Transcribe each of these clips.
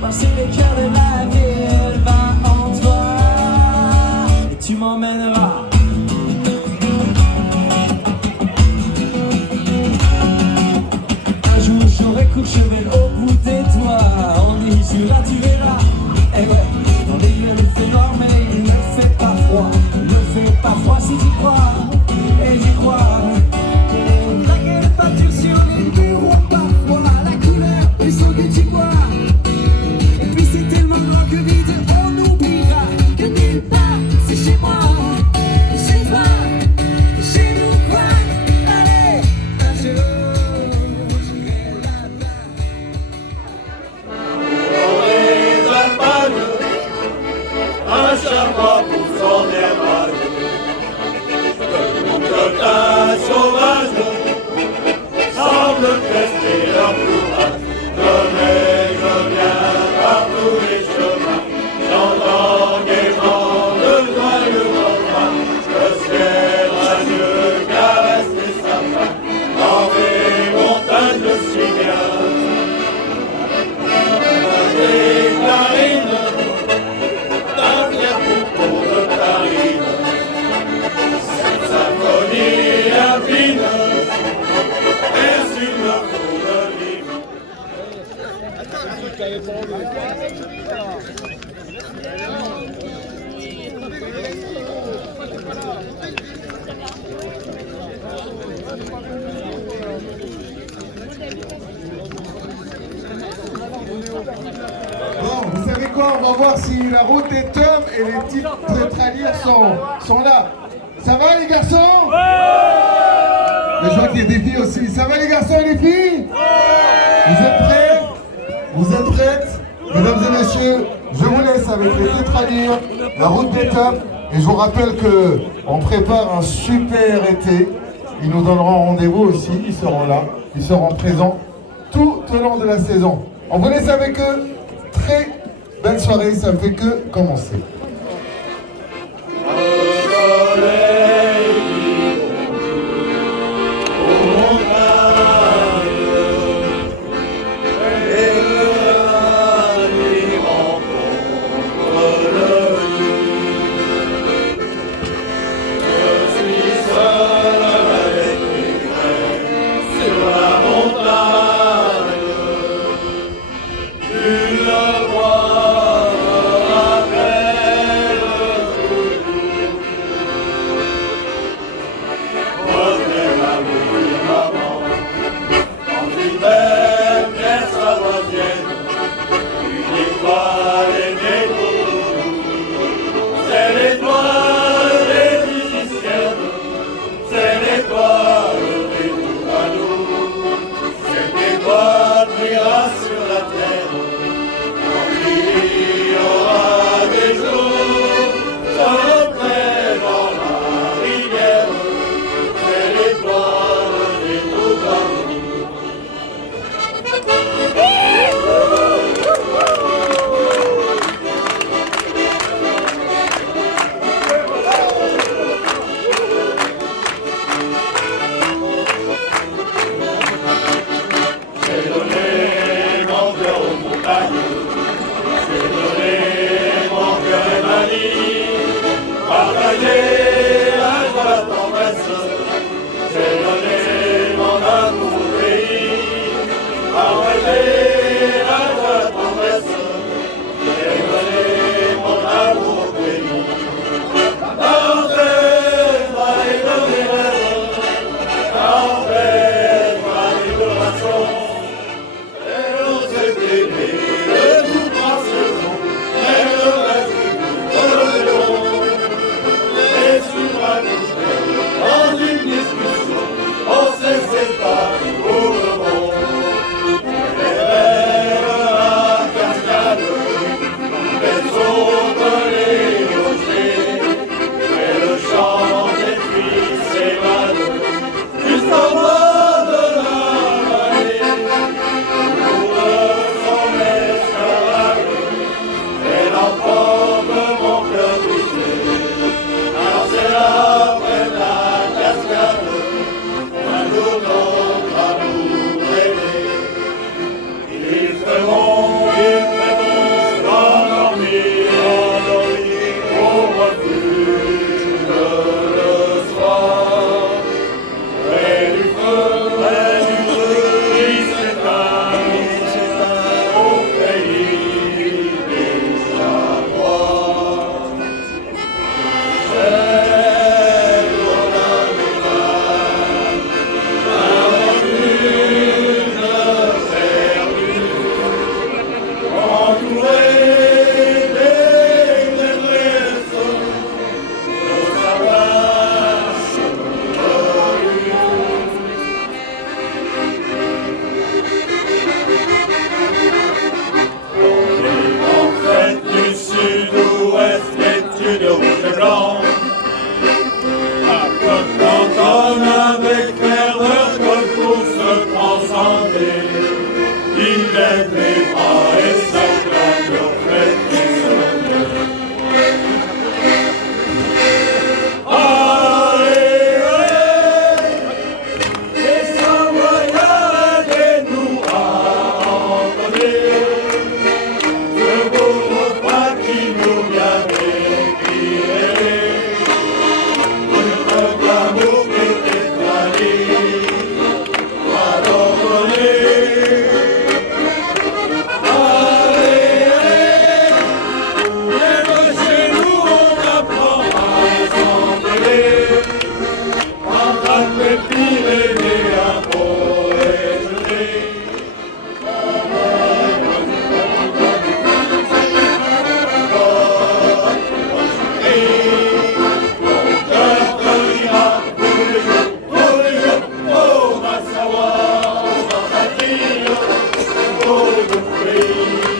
Voici le cœur de la ville va en toi et tu m'emmèneras. Un jour j'aurai Courchevel au bout des doigts. On y jouera, tu verras. Eh ouais, dans les lieux il fait noir mais il ne fait pas froid. Il ne fait pas froid si tu crois. Et j'y crois. Plaquer le peinture sur les bureaux parfois. La couleur du sang que tu bois. Et puis c'est tellement grand que vite on oubliera que nulle part c'est chez moi. Chez toi, chez nous quoi. Allez, un jour j'irai là-bas. Dans les Alpagnes, un chamois pour son herbage, de montagnes sauvages semble tester leur courage. Je viens par tous les chemins, j'entends gaiement le joyeux refrain. Le ciel radieux caresse les sapins, dans les montagnes le cigare. Des clarines, d'un fier troupeau de clarines, cette symphonie alpine, est une foule de livres. Bon, vous savez quoi? On va voir si la route des tomes et les petites trétralières sont là. Ça va les garçons? Mais je vois qu'il y a des filles aussi. Ça va les garçons et les filles? Vous êtes prêts? Vous êtes prêtes? Mesdames et messieurs, je vous laisse avec les tétralières, la route des tomes. Et je vous rappelle qu'on prépare un super été. Ils nous donneront rendez-vous aussi. Ils seront là. Ils seront présents tout au long de la saison. On vous laisse avec eux. Très belle soirée. Ça ne fait que commencer. Tu le vois après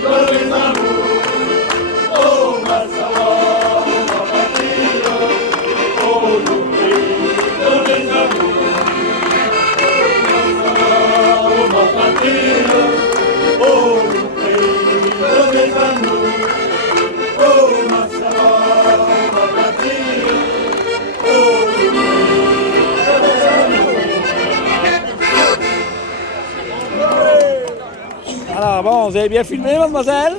dans les amours. Oh, Massawa, on va partir. Oh, nos pays, dans les amours. Oh, Massawa, on va partir. Oh, nos pays, dans les amours. Oh, Massawa, on va partir. Oh, nos pays, dans les amours. Alors bon, vous avez bien filmé, mademoiselle?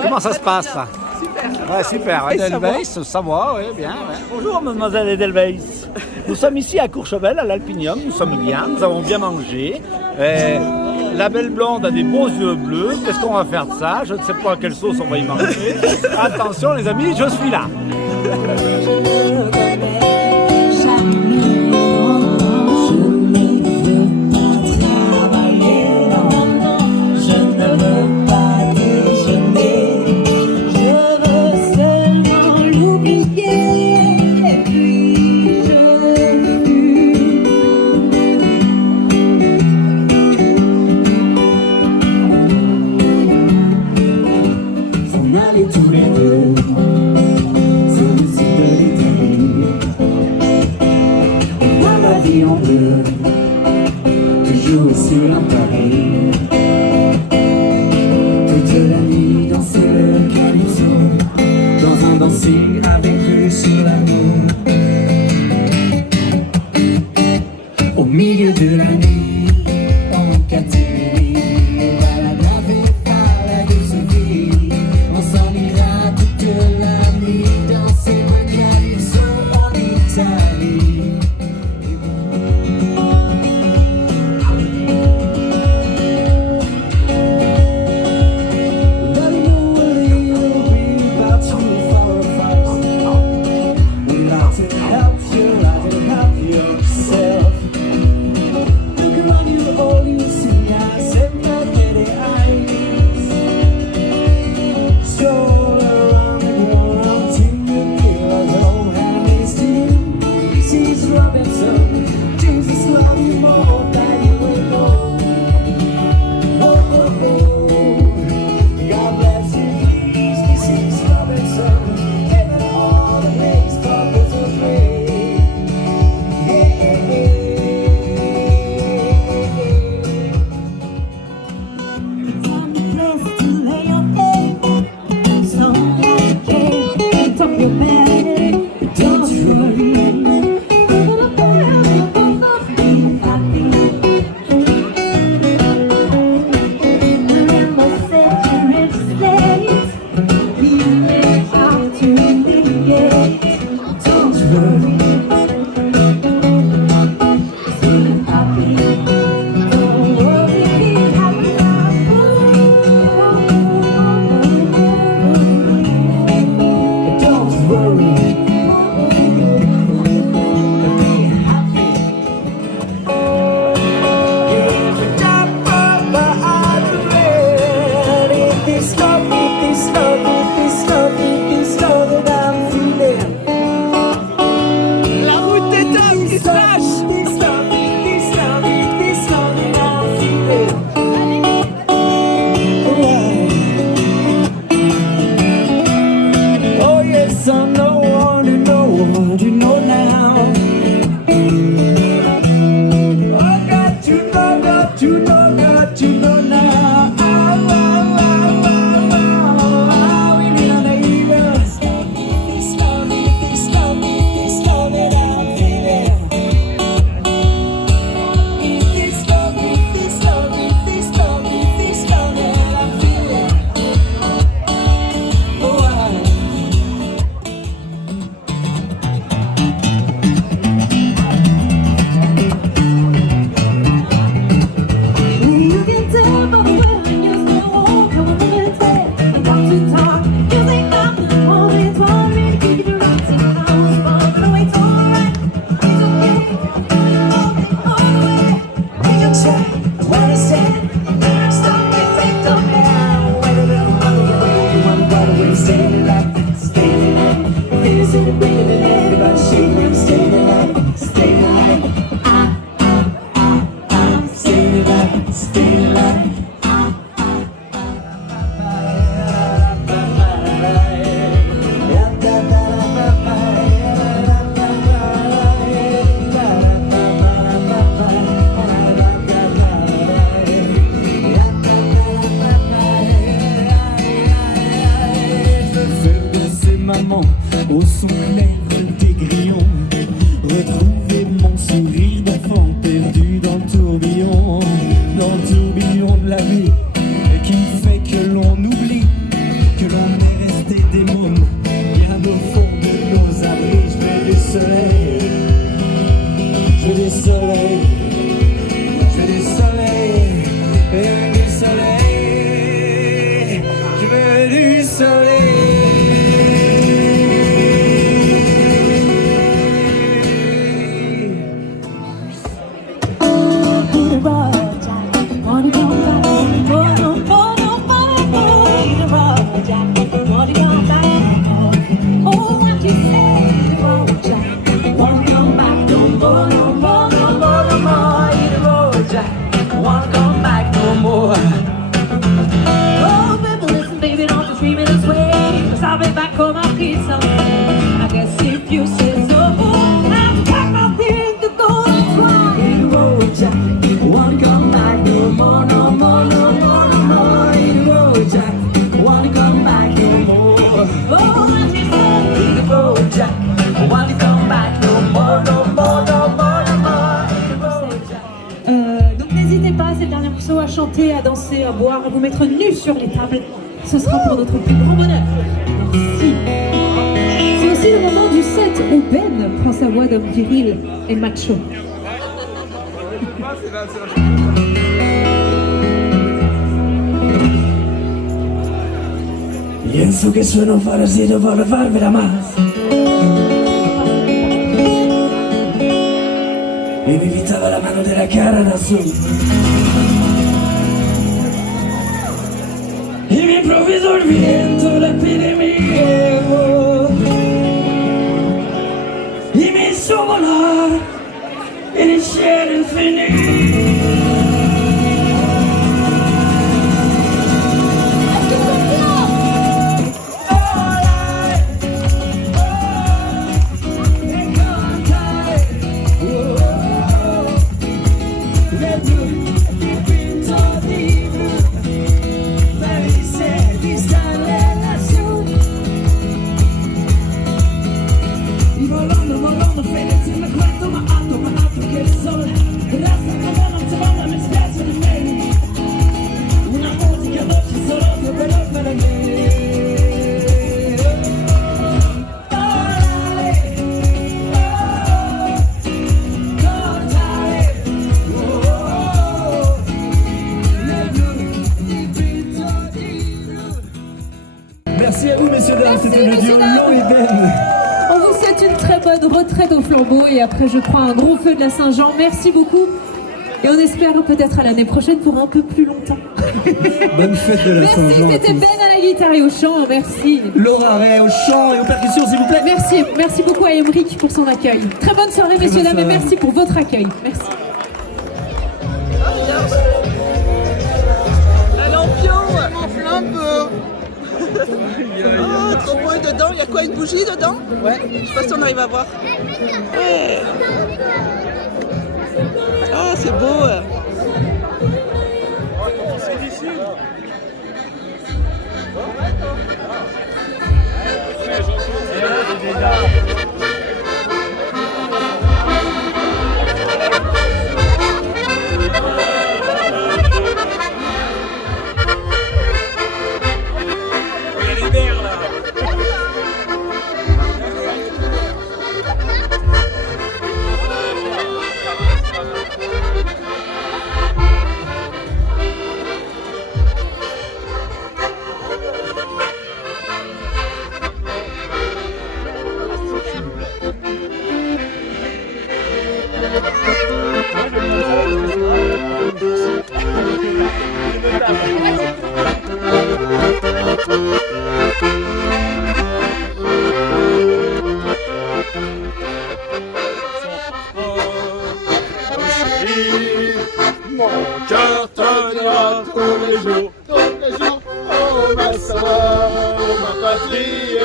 Comment ça se passe là? Super. Ouais, super. Edelweiss, Savoie, oui, bien. Ouais. Bonjour mademoiselle Edelweiss. Nous sommes ici à Courchevel, à l'Alpinium, nous sommes bien, nous avons bien mangé. La belle blonde a des beaux yeux bleus, qu'est-ce qu'on va faire de ça? Je ne sais pas à quelle sauce on va y manger. Attention les amis, je suis là. Tous les deux sur le site de l'Italie. On a la vie en bleu, toujours sur un Paris. Toute la nuit danser le calypso, dans un dancing avec vue sur l'amour. Au milieu de la nuit, en catimini, balade avec par la douce vie. On s'en ira toute la nuit danser le calypso en Italie. Jesus love you more than you will know. Oh, oh, oh. God bless you, please. Mrs. Robinson, giving all the lace pockets of free. Hey, hey, hey. Find a place to lay your head. Someone came, took your bed. Don't worry. maman au son clair des grillons. Retrouver mon sourire d'enfant perdu dans le tourbillon de la vie qui fait que l'on oublie que l'on est resté des mômes bien au fond de nos abris. Je veux du soleil, je veux du soleil, je veux du soleil, je veux du soleil, je veux du soleil. À chanter, à danser, à boire, à vous mettre nus sur les tables. Ce sera pour notre plus grand bonheur. Merci. C'est aussi le moment du set où Ben prend sa voix d'homme viril et macho. Pienso que sueno parecido por volver más. Y me quitaba la mano de la cara en azul. Y me improvisó el viento, la epidemia. Y me hizo volar en el cielo infinito. Merci à vous, messieurs, dames. C'était le duo Long et Ben. On vous souhaite une très bonne retraite au flambeau et après, je crois, un gros feu de la Saint-Jean. Merci beaucoup. Et on espère peut-être à l'année prochaine pour un peu plus longtemps. Bonne fête de la Saint-Jean. Merci, c'était Ben à la guitare et au chant. Merci. Laura Ray au chant et aux percussions, s'il vous plaît. Merci beaucoup à Émeric pour son accueil. Très bonne soirée, messieurs, dames, et merci pour votre accueil. Merci. Un lampion, mon flambeau. Oh, trop beau, et dedans, il y a quoi, une bougie dedans? Ouais. Je sais pas si on arrive à voir. Ouais. Ah, c'est beau. C'est d'ici. Mon cœur te dira tous les jours, oh ma sœur, oh ma patrie,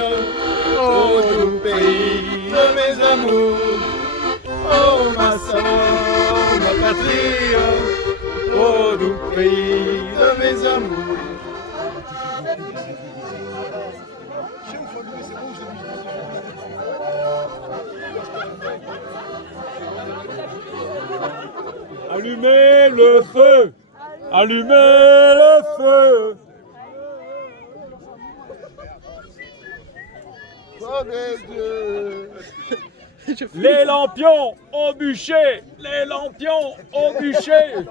oh doux pays de mes amours, oh ma sœur, oh ma patrie, oh doux pays de mes amours. le feu, allumez le feu. Les lampions au bûcher, les lampions au bûcher.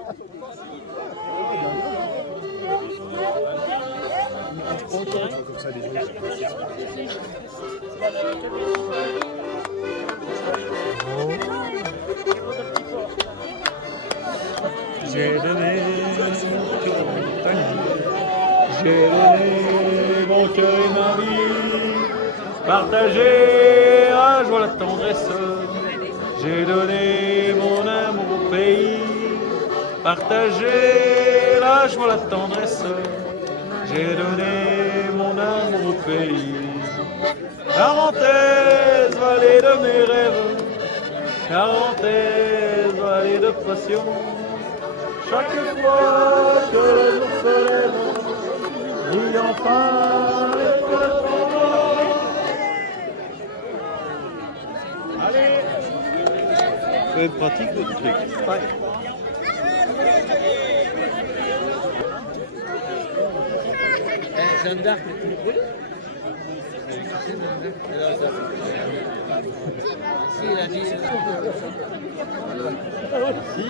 J'ai donné mon cœur et ma vie, partagé la joie, la tendresse. J'ai donné mon amour au pays, partagé la joie, la tendresse. J'ai donné mon amour au pays. Tarentaise, vallée de mes rêves, Tarentaise, vallée de passion. Chaque fois que le jour se lève, brille enfin l'étoile pour moi. Allez, c'est pratique votre truc. Ouais. Jeanne d'Arc, si, il a dit. Si.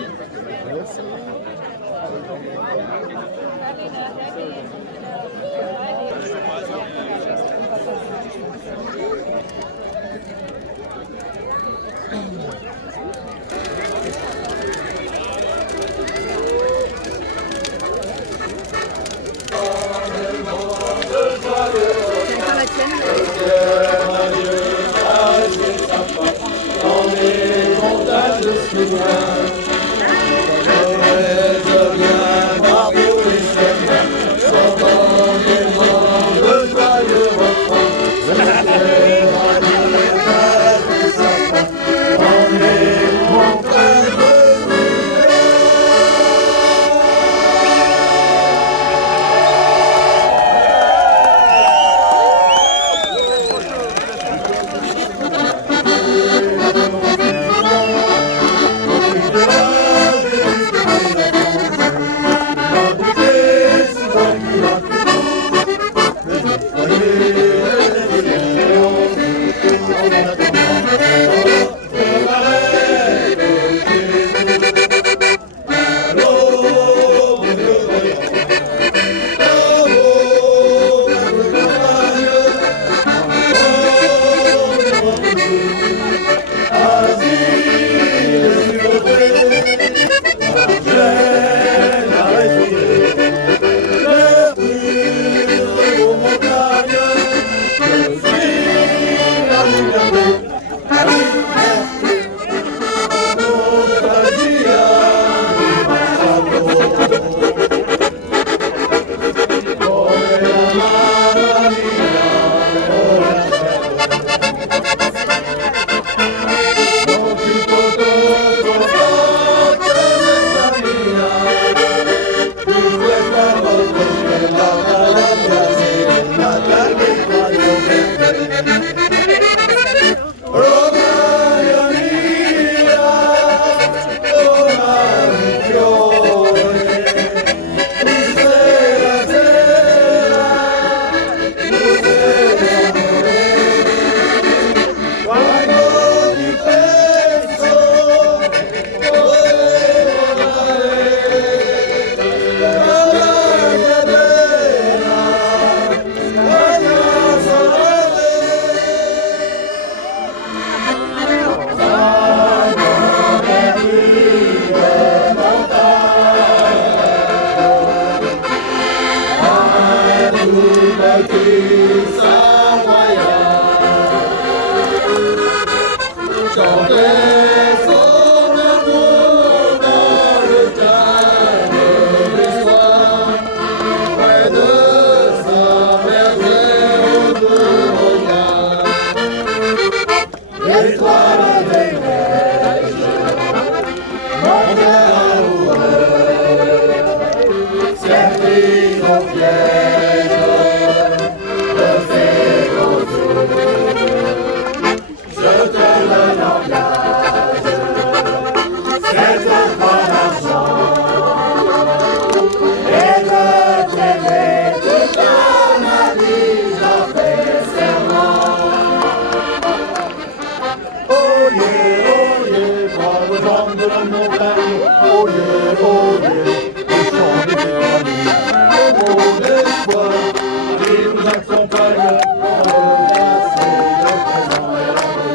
accompagne dans le passé, le présent et l'avenir.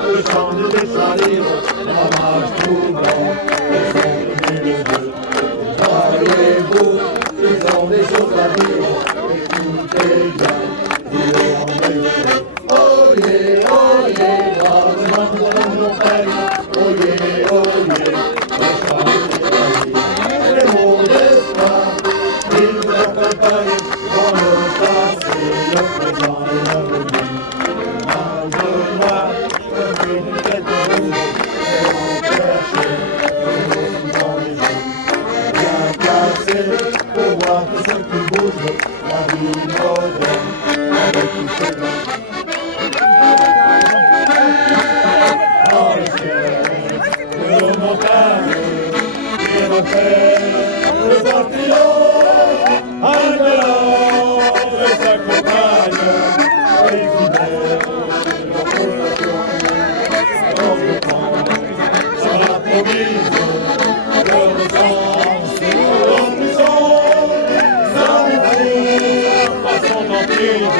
Le chant du déchalir, la marche troublant, elles sont devenues les deux. Voyez-vous, ils ont des choses à dire, et tout est bien, vivez en Dieu. Oh yeah, dans le monde de la montagne, oh yeah, le chant du déchalir. Les mots d'espoir, ils nous accompagnent dans le passé, le présent et l'avenir. Un peu noir, comme une tête rouge, et on cherche dans les jours. Bien placé pour voir tout ce qui bouge, la vie moderne, avec tous ses blancs. Dans le ciel, de nos montagnes, et repères le sentiment, un blanc et sa compagne, et fidèle, leur population, dans le temps, ça improvise, leur sens, leur puissance, ça nous fait, façon d'emprise,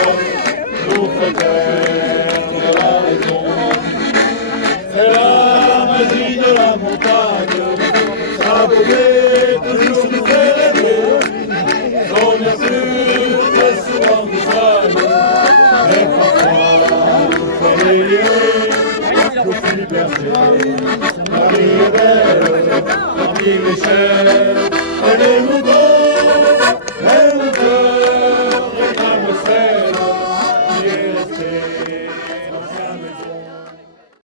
nous fait perdre la raison. C'est la magie de la montagne, sa beauté toujours nous fait rêver. Son nature très souvent nous soigne, mais parfois nous fait délirer. Nous fit berger, la vie est belle, parmi les chairs.